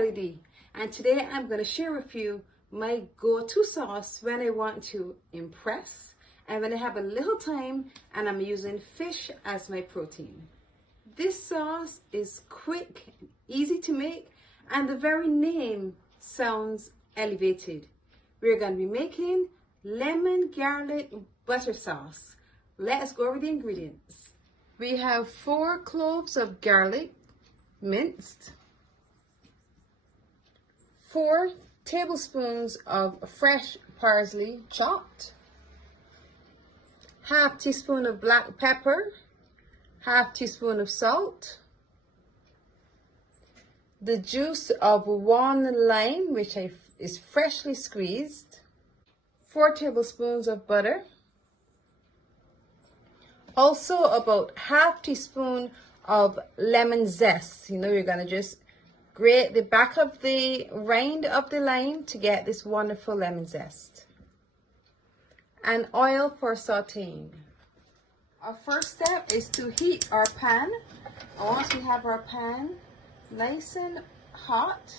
Ltd, and today I'm going to share with you my go-to sauce when I want to impress and when I have a little time and I'm using fish as my protein. This sauce is quick, easy to make, and the very name sounds elevated. We're going to be making lemon garlic butter sauce. Let's go over the ingredients. We have 4 cloves of garlic minced, 4 tablespoons of fresh parsley chopped, half teaspoon of black pepper, half teaspoon of salt, the juice of 1 lime which is freshly squeezed, 4 tablespoons of butter, also about half teaspoon of lemon zest. You're going to just grate the back of the rind of the lime to get this wonderful lemon zest. And oil for sauteing. Our first step is to heat our pan. And once we have our pan nice and hot,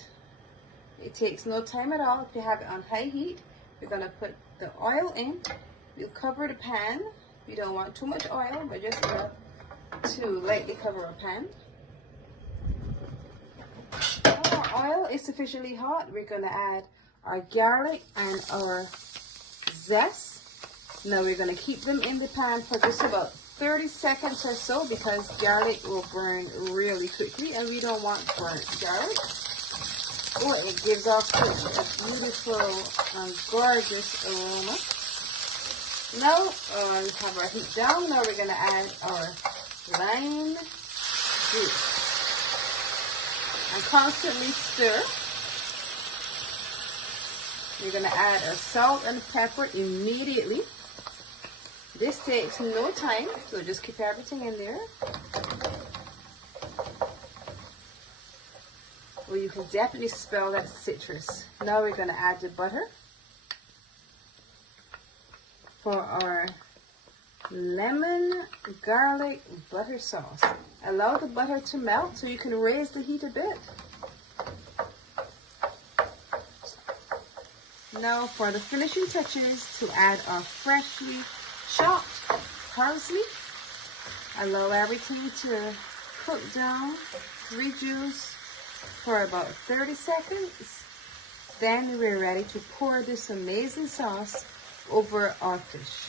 it takes no time at all if you have it on high heat. We're going to put the oil in. We'll cover the pan. We don't want too much oil, but just enough to lightly cover our pan. When our oil is sufficiently hot, we're going to add our garlic and our zest. Now we're going to keep them in the pan for just about 30 seconds or so because garlic will burn really quickly and we don't want burnt garlic. Oh, it gives our fish a beautiful and gorgeous aroma. Now we have our heat down. Now we're going to add our lime juice and constantly stir. We're going to add our salt and pepper immediately. This takes no time, so just keep everything in there. Well, you can definitely smell that citrus. Now we're going to add the butter for our lemon garlic butter sauce. Allow the butter to melt so you can raise the heat a bit. Now for the finishing touches, to add our freshly chopped parsley. Allow everything to cook down, reduce for about 30 seconds. Then we're ready to pour this amazing sauce over our fish.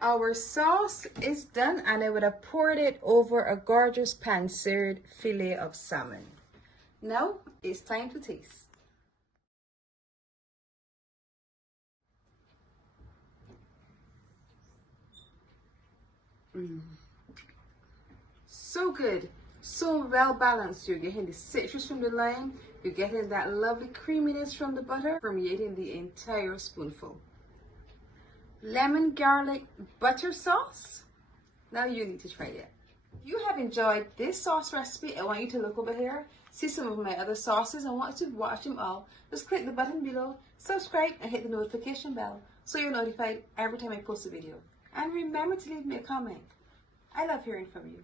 Our sauce is done and I would have poured it over a gorgeous pan-seared fillet of salmon. Now it's time to taste. So good, so well balanced. You're getting the citrus from the lime, you're getting that lovely creaminess from the butter, permeating the entire spoonful. Lemon garlic butter sauce. Now you need to try it. If you have enjoyed this sauce recipe, I want you to look over here, see some of my other sauces, and want to watch them all. Just click the button below, subscribe, and hit the notification bell so you're notified every time I post a video. And remember to leave me a comment. I love hearing from you.